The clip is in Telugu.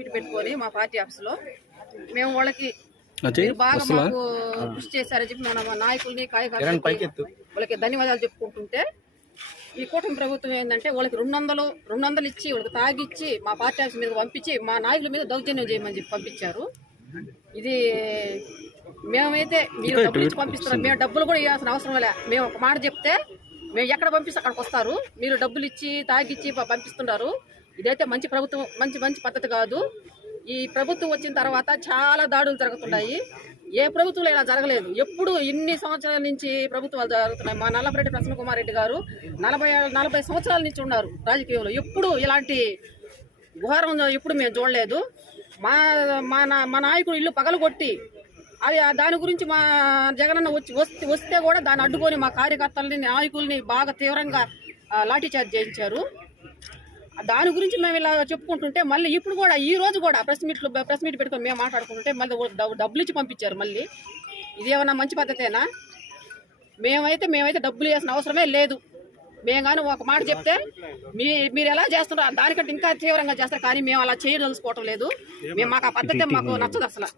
మీట్ పెట్టుకొని మా పార్టీ ఆఫీసులో మేము వాళ్ళకి మీరు బాగా మాకు కృషి చేశారని చెప్పి మన నాయకుల్ని కార్యకర్తలు వాళ్ళకి ధన్యవాదాలు చెప్పుకుంటుంటే ఈ కూటమి ప్రభుత్వం ఏంటంటే వాళ్ళకి 200 ఇచ్చి వాళ్ళకి తాగిచ్చి మా పార్టీ ఆఫీస్ మీద పంపించి మా నాయకుల మీద దౌర్జన్యం చేయమని చెప్పి పంపించారు. ఇది మేమైతే మీరు డబ్బులు ఇచ్చి పంపిస్తున్నారు, మేము డబ్బులు కూడా ఇవ్వాల్సిన అవసరం లే. మేము ఒక మాట చెప్తే మేము ఎక్కడ పంపిస్తే అక్కడికి వస్తారు, మీరు డబ్బులు ఇచ్చి తాగిచ్చి పంపిస్తున్నారు. ఇదైతే మంచి ప్రభుత్వం, మంచి పద్ధతి కాదు. ఈ ప్రభుత్వం వచ్చిన తర్వాత చాలా దాడులు జరుగుతున్నాయి. ఏ ప్రభుత్వంలో ఇలా జరగలేదు. ఎప్పుడు ఇన్ని సంవత్సరాల నుంచి ప్రభుత్వాలు జరుగుతున్నాయి. మా నల్లపరెడ్డి ప్రసన్న కుమార్ రెడ్డి గారు 40 సంవత్సరాల నుంచి ఉన్నారు రాజకీయంలో. ఎప్పుడు ఇలాంటి ఘోరం ఎప్పుడు మేము చూడలేదు. మా నాయకుడు ఇల్లు పగలగొట్టి అది దాని గురించి మా జగనన్న వస్తే కూడా దాన్ని అడ్డుకొని మా కార్యకర్తలని నాయకుల్ని బాగా తీవ్రంగా లాఠీచార్జ్ చేయించారు. దాని గురించి మేము ఇలా చెప్పుకుంటుంటే మళ్ళీ ఇప్పుడు కూడా ఈ రోజు కూడా ప్రెస్ మీట్ పెట్టుకొని మేము మాట్లాడుకుంటుంటే మళ్ళీ డబ్బులు ఇచ్చి పంపించారు. మళ్ళీ ఇదేమన్నా మంచి పద్ధతేనా? మేమైతే డబ్బులు వేసిన అవసరమే లేదు. మేము కానీ ఒక మాట చెప్తే మీరు ఎలా చేస్తున్నారు దానికంటే ఇంకా తీవ్రంగా చేస్తారు, కానీ మేము అలా చేయదలుచుకోవటం లేదు. మాకు ఆ పద్ధతి మాకు నచ్చదు అసలు.